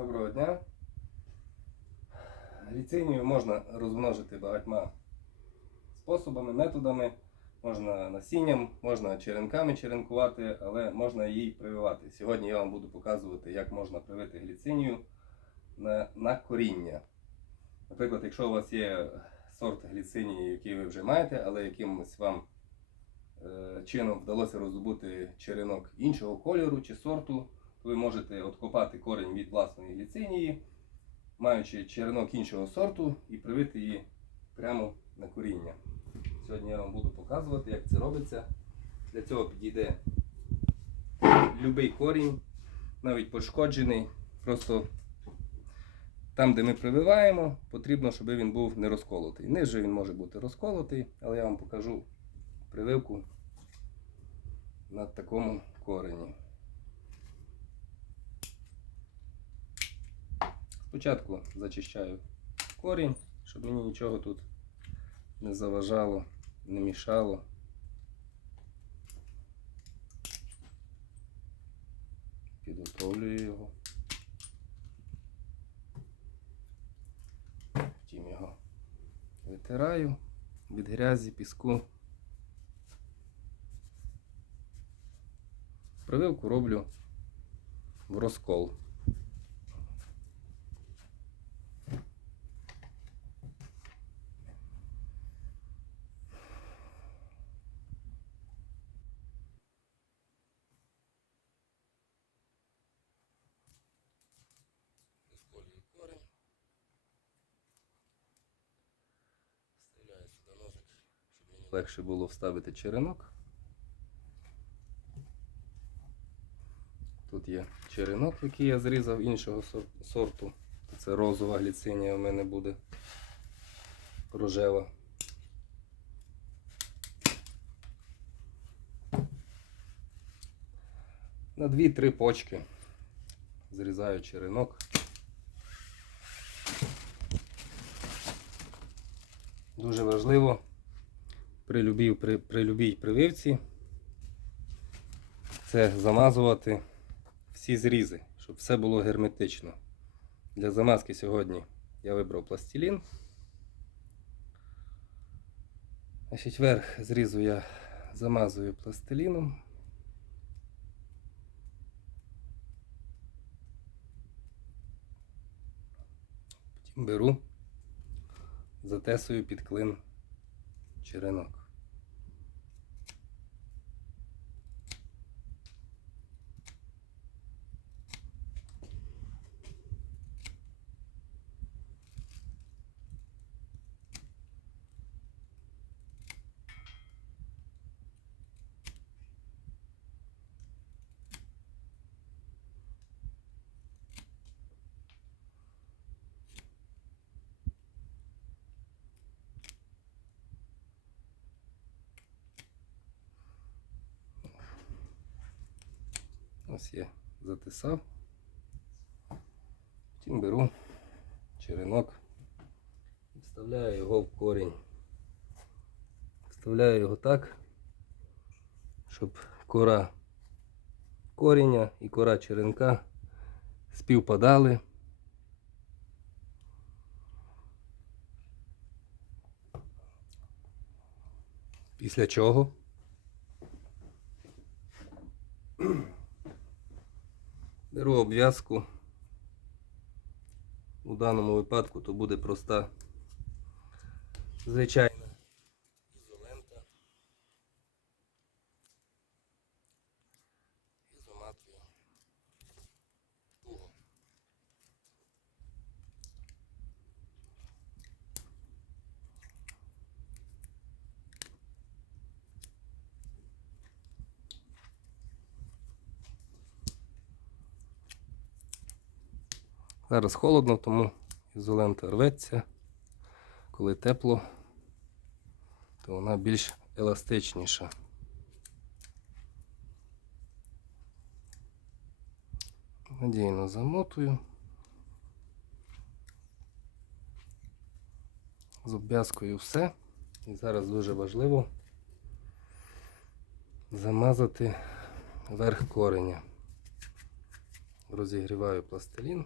Доброго дня. Гліцинію можна розмножити багатьма способами, методами. Можна насінням, можна черенками черенкувати, але можна її прививати. Сьогодні я вам буду показувати, як можна привити гліцинію на, на коріння. Наприклад, якщо у вас є сорт гліцинії, який ви вже маєте, але якимось вам е, чином вдалося роздобути черенок іншого кольору чи сорту, ви можете откопати корінь від власної гліцинії, маючи черенок іншого сорту, і привити її прямо на коріння. Сьогодні я вам буду показувати, як це робиться. Для цього підійде будь-який корінь, навіть пошкоджений. Просто там, де ми прививаємо, потрібно, щоб він був не розколотий. Ниже він може бути розколотий, але я вам покажу прививку на такому корені. Спочатку зачищаю корінь, щоб мені нічого тут не заважало, не мішало. Підготовлюю його. Потім його витираю від грязі, піску. Прививку роблю в розкол. Розколюю корень. Вставляю сюди ножик, щоб мені легше було вставити черенок. Тут є черенок, який я зрізав іншого сорту. Це розова гліцинія у мене буде рожева. На 2-3 почки зрізаю черенок. Дуже важливо при любій, при, при любій прививці це замазувати всі зрізи, щоб все було герметично. Для замазки сьогодні я вибрав пластилін. Значить, верх зрізу я замазую пластиліном. Потім беру, затесую під клин черенок. Ось я затисав. Потім беру черенок вставляю його в корінь. Вставляю його так, щоб кора коріння і кора черенка співпадали. Після чого Беру обв'язку. У даному випадку то буде проста звичайна ізолента. І заматую туго. Зараз холодно, тому ізолента рветься. Коли тепло, то вона більш еластичніша. Надійно замотую. З обв'язкою все. І зараз дуже важливо замазати верх кореня. Розігріваю пластилін.